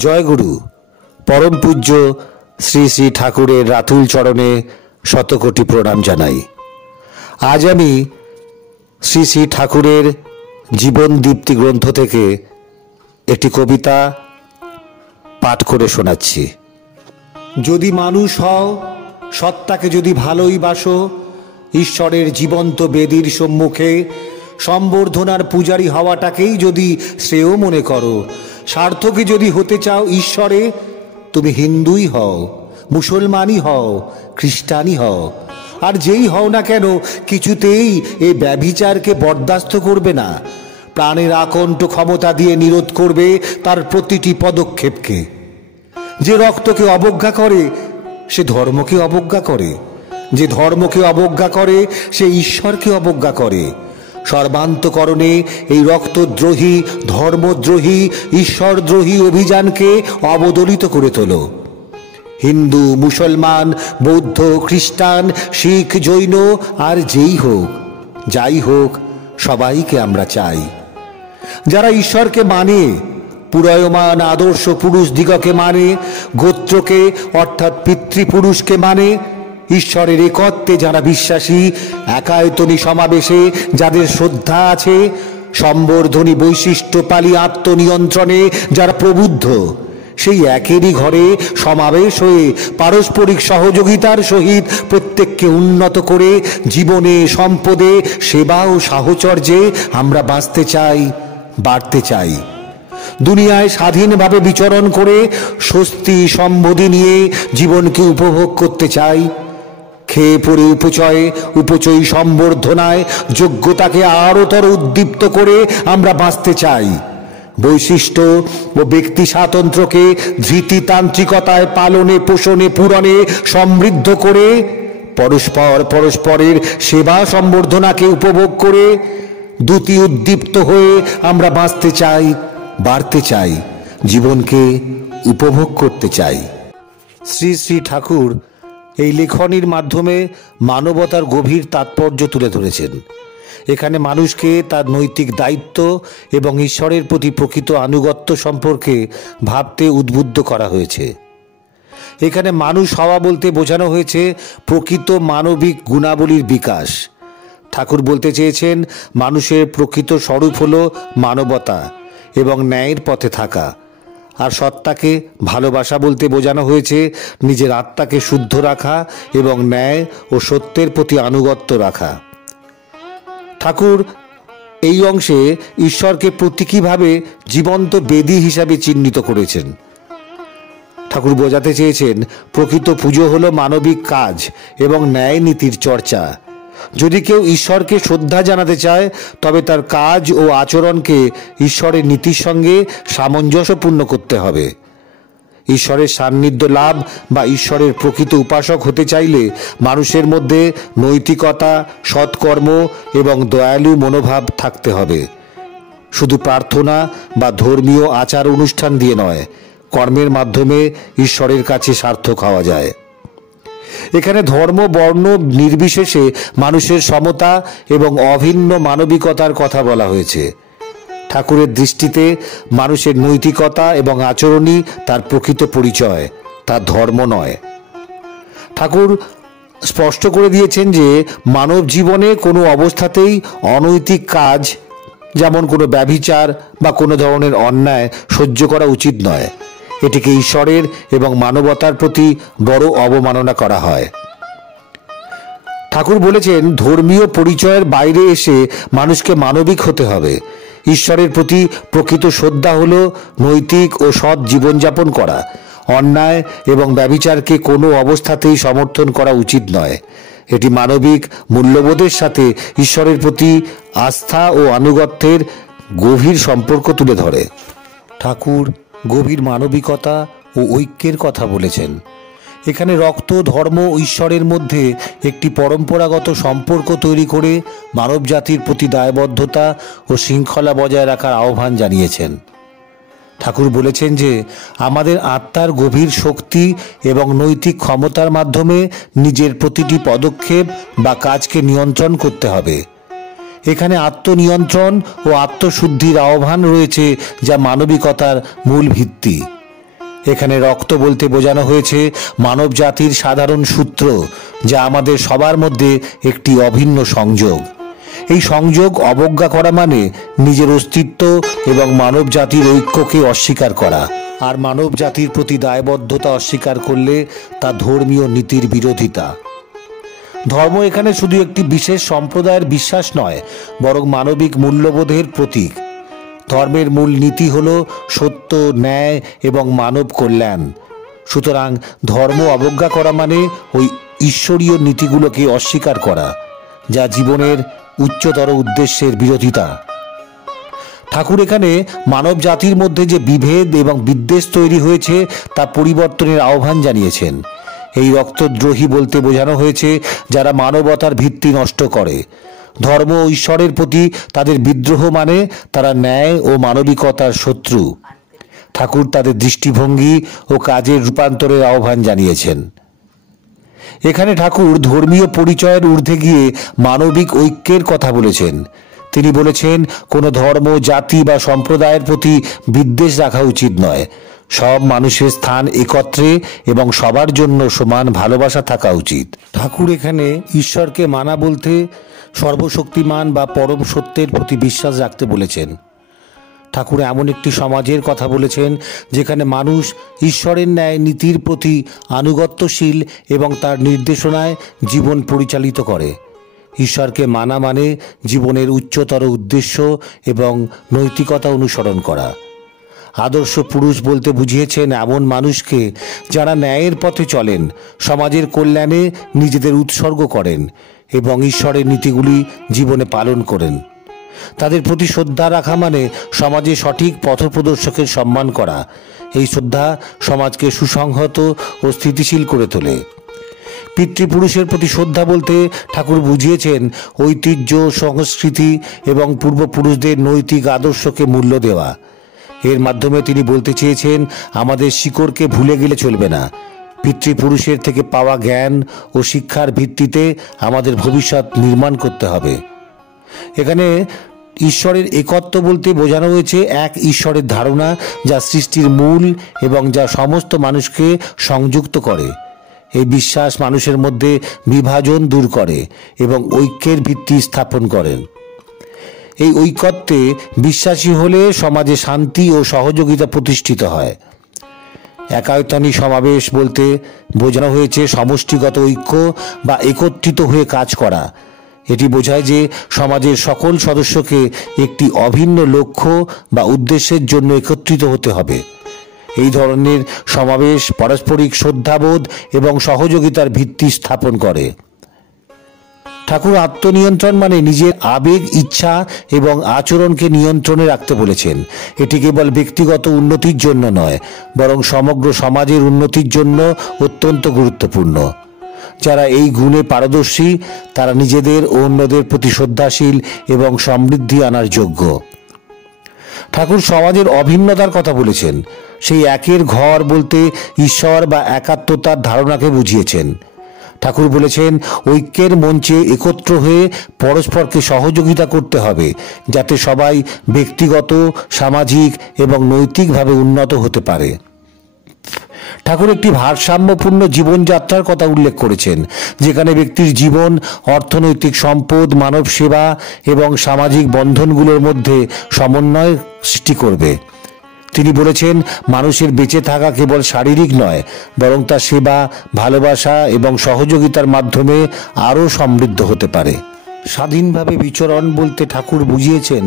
জয়গুরু পরম পূজ্য শ্রী শ্রী ঠাকুরের রাতুল চরণে শতকোটি প্রণাম জানাই। আজ আমি শ্রী শ্রী ঠাকুরের জীবন দীপ্তি গ্রন্থ থেকে একটি কবিতা পাঠ করে শোনাচ্ছি। যদি মানুষ হও, সত্তাকে যদি ভালোই বাসো, ঈশ্বরের জীবন্ত বেদির সম্মুখে সম্বর্ধনার পূজারী হওয়াটাকেই যদি শ্রেয় মনে করো, স্বার্থকে যদি হতে চাও ঈশ্বরে, তুমি হিন্দুই হও, মুসলমানই হও, খ্রিস্টানই হও, আর যেই হও না কেন কিছুতেই এই ব্যভিচারকে বরদাস্ত করবে না। প্রাণের আকণ্ঠ ক্ষমতা দিয়ে নিরোধ করবে তার প্রতিটি পদক্ষেপকে। যে রক্তকে অবজ্ঞা করে সে ধর্মকে অবজ্ঞা করে, যে ধর্মকে অবজ্ঞা করে সে ঈশ্বরকে অবজ্ঞা করে। সর্বান্তকরণে এই রক্তদ্রোহী, ধর্মদ্রোহী, ঈশ্বরদ্রোহী অভিযানকে অবদলিত করে তোলো। হিন্দু, মুসলমান, বৌদ্ধ, খ্রিস্টান, শিখ, জৈন আর যেই হোক, যাই হোক, সবাইকে আমরা চাই। যারা ঈশ্বরকে মানে, পুরয়মান আদর্শ পুরুষ দিগকে মানে, গোত্রকে অর্থাৎ পিতৃপুরুষকে মানে, ঈশ্বরের একত্বে যারা বিশ্বাসী, একায়তনী সমাবেশে যাদের শ্রদ্ধা আছে, সম্বর্ধনী বৈশিষ্ট্যপালী আত্মনিয়ন্ত্রণে যারা প্রবুদ্ধ, সেই একেরই ঘরে সমাবেশ হয়ে পারস্পরিক সহযোগিতার সহিত প্রত্যেককে উন্নত করে জীবনে, সম্পদে, সেবা ও সাহচর্যে আমরা বাঁচতে চাই, বাড়তে চাই। দুনিয়ায় স্বাধীনভাবে বিচরণ করে স্বস্তি সম্বোধি নিয়ে জীবনকে উপভোগ করতে চাই। খেয়ে পড়ে উপচয়ী সম্বর্ধনায় যোগ্যতাকে আরোতর উদ্দীপ্ত করে আমরা বাঁচতে চাই। বৈশিষ্ট্য ও ব্যক্তি স্বাতন্ত্র্যকে ধৃতিতান্ত্রিকতায় পালনে, পোষণে, পূরণে সমৃদ্ধ করে পরস্পরের সেবা সম্বর্ধনাকে উপভোগ করে দ্যুতি উদ্দীপ্ত হয়ে আমরা বাঁচতে চাই, বাড়তে চাই, জীবনকে উপভোগ করতে চাই। শ্রী শ্রী ঠাকুর এই লেখনীর মাধ্যমে মানবতার গভীর তাৎপর্য তুলে ধরেছেন। এখানে মানুষকে তার নৈতিক দায়িত্ব এবং ঈশ্বরের প্রতি প্রকৃত আনুগত্য সম্পর্কে ভাবতে উদ্বুদ্ধ করা হয়েছে। এখানে মানুষ হওয়া বলতে বোঝানো হয়েছে প্রকৃত মানবিক গুণাবলীর বিকাশ। ঠাকুর বলতে চেয়েছেন মানুষের প্রকৃত স্বরূপ হল মানবতা এবং ন্যায়ের পথে থাকা। আর সত্তাকে ভালোবাসা বলতে বোঝানো হয়েছে নিজের আত্মাকে শুদ্ধ রাখা এবং ন্যায় ও সত্যের প্রতি আনুগত্য রাখা। ঠাকুর এই অংশে ঈশ্বরকে প্রতীকীভাবে জীবন্ত বেদী হিসাবে চিহ্নিত করেছেন। ঠাকুর বোঝাতে চেয়েছেন প্রকৃত পুজো হলো মানবিক কাজ এবং ন্যায় নীতির চর্চা। যদি কেউ ঈশ্বরকে শ্রদ্ধা জানাতে চায় তবে তার কাজ ও আচরণকে ঈশ্বরের নীতির সঙ্গে সামঞ্জস্যপূর্ণ করতে হবে। ঈশ্বরের সান্নিধ্য লাভ বা ঈশ্বরের প্রকৃত উপাসক হতে চাইলে মানুষের মধ্যে নৈতিকতা, সৎকর্ম এবং দয়ালু মনোভাব থাকতে হবে। শুধু প্রার্থনা বা ধর্মীয় আচার অনুষ্ঠান দিয়ে নয়, কর্মের মাধ্যমে ঈশ্বরের কাছে সার্থক হওয়া যায়। এখানে ধর্ম বর্ণ নির্বিশেষে মানুষের সমতা এবং অভিন্ন মানবিকতার কথা বলা হয়েছে। ঠাকুরের দৃষ্টিতে মানুষের নৈতিকতা এবং আচরণই তার প্রকৃত পরিচয়, তার ধর্ম নয়। ঠাকুর স্পষ্ট করে দিয়েছেন যে মানব জীবনে কোনো অবস্থাতেই অনৈতিক কাজ, যেমন কোনো ব্যভিচার বা কোনো ধরনের অন্যায় সহ্য করা উচিত নয়। এটিকে ঈশ্বরের এবং মানবতার প্রতি বড় অবমাননা করা হয়। ঠাকুর বলেছেন ধর্মীয় পরিচয়ের বাইরে এসে মানুষকে মানবিক হতে হবে। ঈশ্বরের প্রতি প্রকৃত শ্রদ্ধা হল নৈতিক ও সৎ জীবনযাপন করা। অন্যায় এবং ব্যভিচারকে কোনো অবস্থাতেই সমর্থন করা উচিত নয়। এটি মানবিক মূল্যবোধের সাথে ঈশ্বরের প্রতি আস্থা ও আনুগত্যের গভীর সম্পর্ক তুলে ধরে। ঠাকুর গভীর মানবিকতা ও ঐক্যের কথা বলেছেন। এখানে রক্ত, ধর্ম ও ঈশ্বরের মধ্যে একটি পরম্পরাগত সম্পর্ক তৈরি করে মানবজাতির প্রতি দায়বদ্ধতা ও শৃঙ্খলা বজায় রাখার আহ্বান জানিয়েছেন। ঠাকুর বলেছেন যে আমাদের আত্মার গভীর শক্তি এবং নৈতিক ক্ষমতার মাধ্যমে নিজের প্রতিটি পদক্ষেপ বা কাজকে নিয়ন্ত্রণ করতে হবে। এখানে আত্মনিয়ন্ত্রণ ও আত্মশুদ্ধির আহ্বান রয়েছে, যা মানবিকতার মূল ভিত্তি। এখানে রক্ত বলতে বোঝানো হয়েছে মানব জাতির সাধারণ সূত্র, যা আমাদের সবার মধ্যে একটি অভিন্ন সংযোগ। এই সংযোগ অবজ্ঞা করা মানে নিজের অস্তিত্ব এবং মানব জাতির ঐক্যকে অস্বীকার করা, আর মানব জাতির প্রতি দায়বদ্ধতা অস্বীকার করলে তা ধর্মীয় নীতির বিরোধিতা। ধর্ম এখানে শুধু একটি বিশেষ সম্প্রদায়ের বিশ্বাস নয়, বরং মানবিক মূল্যবোধের প্রতীক। ধর্মের মূল নীতি হল সত্য, ন্যায় এবং মানব কল্যাণ। সুতরাং ধর্ম অবজ্ঞা করা মানে ওই ঈশ্বরীয় নীতিগুলোকে অস্বীকার করা, যা জীবনের উচ্চতর উদ্দেশ্যের বিরোধিতা। ঠাকুর এখানে মানব জাতির মধ্যে যে বিভেদ এবং বিদ্বেষ তৈরি হয়েছে তা পরিবর্তনের আহ্বান জানিয়েছেন। এই রক্তদ্রোহী বলতে বোঝানো হয়েছে যারা মানবতার ভিত্তি নষ্ট করে। ধর্ম ও ঈশ্বরের প্রতি তাদের বিদ্রোহ মানে তারা ন্যায় ও মানবিকতার শত্রু। ঠাকুর তাদের দৃষ্টিভঙ্গি ও কাজের রূপান্তরের আহ্বান জানিয়েছেন। এখানে ঠাকুর ধর্মীয় পরিচয়ের ঊর্ধ্বে গিয়ে মানবিক ঐক্যের কথা বলেছেন। তিনি বলেছেন, কোনো ধর্ম, জাতি বা সম্প্রদায়ের প্রতি বিদ্বেষ রাখা উচিত নয়। সব মানুষের স্থান একত্রে এবং সবার জন্য সমান ভালোবাসা থাকা উচিত। ঠাকুর এখানে ঈশ্বরকে মানা বলতে সর্বশক্তিমান বা পরম সত্যের প্রতি বিশ্বাস রাখতে বলেছেন। ঠাকুর এমন একটি সমাজের কথা বলেছেন যেখানে মানুষ ঈশ্বরের ন্যায় নীতির প্রতি আনুগত্যশীল এবং তার নির্দেশনায় জীবন পরিচালিত করে। ঈশ্বরকে মানা মানে জীবনের উচ্চতর উদ্দেশ্য এবং নৈতিকতা অনুসরণ করা। আদর্শ পুরুষ বলতে বুঝিয়েছেন এমন মানুষকে যারা ন্যায়ের পথে চলেন, সমাজের কল্যাণে নিজেদের উৎসর্গ করেন এবং ঈশ্বরের নীতিগুলি জীবনে পালন করেন। তাদের প্রতি শ্রদ্ধা রাখা মানে সমাজে সঠিক পথপ্রদর্শকের সম্মান করা। এই শ্রদ্ধা সমাজকে সুসংহত ও স্থিতিশীল করে তোলে। পিতৃপুরুষের প্রতি শ্রদ্ধা বলতে ঠাকুর বুঝিয়েছেন ঐতিহ্য, সংস্কৃতি এবং পূর্বপুরুষদের নৈতিক আদর্শকে মূল্য দেওয়া। এর মাধ্যমে তিনি বলতে চেয়েছেন আমাদের শিকড়কে ভুলে গেলে চলবে না। পিতৃপুরুষের থেকে পাওয়া জ্ঞান ও শিক্ষার ভিত্তিতে আমাদের ভবিষ্যৎ নির্মাণ করতে হবে। এখানে ঈশ্বরের একত্ব বলতে বোঝানো হয়েছে এক ঈশ্বরের ধারণা, যা সৃষ্টির মূল এবং যা সমস্ত মানুষকে সংযুক্ত করে। এই বিশ্বাস মানুষের মধ্যে বিভাজন দূর করে এবং ঐক্যের ভিত্তি স্থাপন করেন। এই ঐক্যত্বে বিশ্বাসী হলে সমাজে শান্তি ও সহযোগিতা প্রতিষ্ঠিত হয়। একায়তনী সমাবেশ বলতে বোঝানো হয়েছে সমষ্টিগত ঐক্য বা একত্রিত হয়ে কাজ করা। এটি বোঝায় যে সমাজের সকল সদস্যকে একটি অভিন্ন লক্ষ্য বা উদ্দেশ্যের জন্য একত্রিত হতে হবে। এই ধরনের সমাবেশ পারস্পরিক শ্রদ্ধাবোধ এবং সহযোগিতার ভিত্তি স্থাপন করে। ঠাকুর আত্মনিয়ন্ত্রণ মানে নিজের আবেগ, ইচ্ছা এবং আচরণকে নিয়ন্ত্রণে রাখতে বলেছেন। এটি কেবল ব্যক্তিগত উন্নতির জন্য নয়, বরং সমগ্র সমাজের উন্নতির জন্য অত্যন্ত গুরুত্বপূর্ণ। যারা এই গুণে পারদর্শী তারা নিজেদের ও অন্যদের প্রতি শ্রদ্ধাশীল এবং সমৃদ্ধি আনার যোগ্য। ঠাকুর সমাজের অভিন্নতার কথা বলেছেন। সেই একের ঘর বলতে ঈশ্বর বা একাত্মতার ধারণাকে বুঝিয়েছেন। ঠাকুর বলেছেন ঐক্যের মঞ্চে একত্র হয়ে পরস্পরকে সহযোগিতা করতে হবে, যাতে সবাই ব্যক্তিগত, সামাজিক এবং নৈতিকভাবে উন্নত হতে পারে। ঠাকুর একটি ভারসাম্যপূর্ণ জীবনযাত্রার কথা উল্লেখ করেছেন, যেখানে ব্যক্তির জীবন, অর্থনৈতিক সম্পদ, মানব সেবা এবং সামাজিক বন্ধনগুলোর মধ্যে সমন্বয় সৃষ্টি করবে। তিনি বলেছেন মানুষের বেঁচে থাকা কেবল শারীরিক নয়, বরং তার সেবা, ভালোবাসা এবং সহযোগিতার মাধ্যমে আরও সমৃদ্ধ হতে পারে। স্বাধীনভাবে বিচরণ বলতে ঠাকুর বুঝিয়েছেন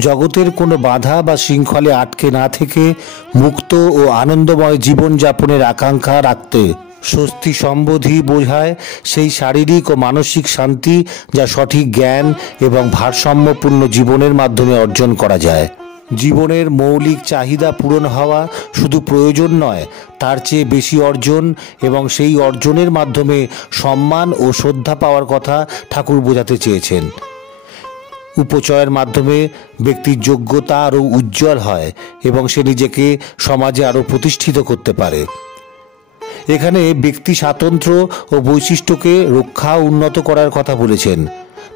জগতের কোনো বাধা বা শৃঙ্খলে আটকে না থেকে মুক্ত ও আনন্দময় জীবনযাপনের আকাঙ্ক্ষা রাখতে। স্বস্তি সম্বোধি বোঝায় সেই শারীরিক ও মানসিক শান্তি যা সঠিক জ্ঞান এবং ভারসাম্যপূর্ণ জীবনের মাধ্যমে অর্জন করা যায়। জীবনের মৌলিক চাহিদা পূরণ হওয়া শুধু প্রয়োজন নয়, তার চেয়ে বেশি অর্জন এবং সেই অর্জনের মাধ্যমে সম্মান ও শ্রদ্ধা পাওয়ার কথা ঠাকুর বোঝাতে চেয়েছেন। উপচয়ের মাধ্যমে ব্যক্তির যোগ্যতা আরও উজ্জ্বল হয় এবং সে নিজেকে সমাজে আরও প্রতিষ্ঠিত করতে পারে। এখানে ব্যক্তি স্বাতন্ত্র্য ও বৈশিষ্ট্যকে রক্ষা ও উন্নত করার কথা বলেছেন।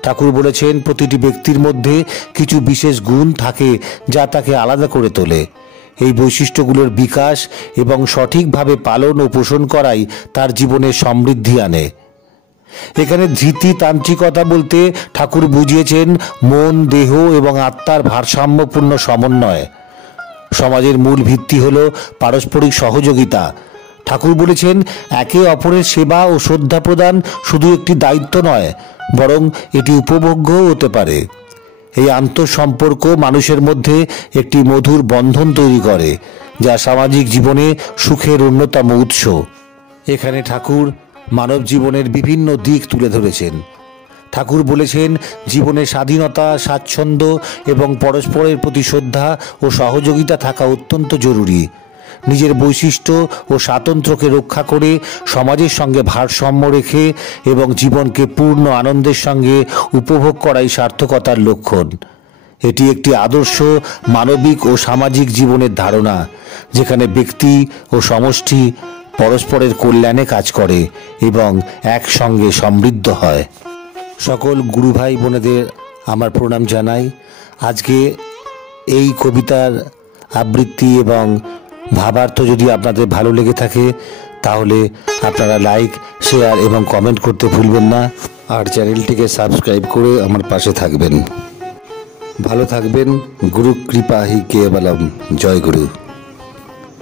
ঠাকুর বলেছেন প্রতিটি ব্যক্তির মধ্যে কিছু বিশেষ গুণ থাকে যা তাকে আলাদা করে তোলে। এই বৈশিষ্ট্যগুলোর বিকাশ এবং সঠিকভাবে পালন ও পোষণ করাই তার জীবনে সমৃদ্ধি আনে। এখানে ধৃতি তান্ত্রিকতা বলতে ঠাকুর বুঝিয়েছেন মন, দেহ এবং আত্মার ভারসাম্যপূর্ণ সমন্বয়। সমাজের মূল ভিত্তি হল পারস্পরিক সহযোগিতা। ঠাকুর বলেছেন, একে অপরের সেবা ও শ্রদ্ধা প্রদান শুধু একটি দায়িত্ব নয়, বরং এটি উপভোগ্যও হতে পারে। এই আন্তঃসম্পর্ক মানুষের মধ্যে একটি মধুর বন্ধন তৈরি করে, যা সামাজিক জীবনে সুখের অন্যতম উৎস। এখানে ঠাকুর মানব জীবনের বিভিন্ন দিক তুলে ধরেছেন। ঠাকুর বলেছেন, জীবনে স্বাধীনতা, স্বাচ্ছন্দ্য এবং পরস্পরের প্রতি শ্রদ্ধা ও সহযোগিতা থাকা অত্যন্ত জরুরি। নিজের বৈশিষ্ট্য ও স্বাতন্ত্র্যকে রক্ষা করে সমাজের সঙ্গে ভারসাম্য রেখে এবং জীবনকে পূর্ণ আনন্দের সঙ্গে উপভোগ করাই সার্থকতার লক্ষণ। এটি একটি আদর্শ মানবিক ও সামাজিক জীবনের ধারণা, যেখানে ব্যক্তি ও সমষ্টি পরস্পরের কল্যাণে কাজ করে এবং একসঙ্গে সমৃদ্ধ হয়। সকল গুরু ভাই বোনেদের আমার প্রণাম জানাই। আজকে এই কবিতার আবৃত্তি এবং ভাবার্থ যদি আপনাদের ভালো লেগে থাকে, তাহলে আপনারা লাইক, শেয়ার এবং কমেন্ট করতে ভুলবেন না। আর চ্যানেলটিকে সাবস্ক্রাইব করে আমার পাশে থাকবেন। ভালো থাকবেন। গুরু কৃপা হি কেবলম। জয় গুরু।